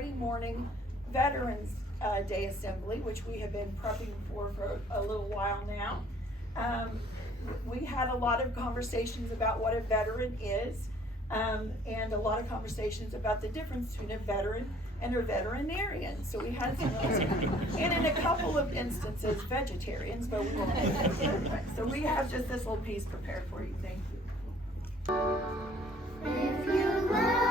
Friday morning Veterans Day Assembly, which we have been prepping for a little while now. We had a lot of conversations about what a veteran is, and a lot of conversations about the difference between a veteran and a veterinarian. So we had some, and in a couple of instances, vegetarians, but we won't. So we have just this little piece prepared for you. Thank you. If you love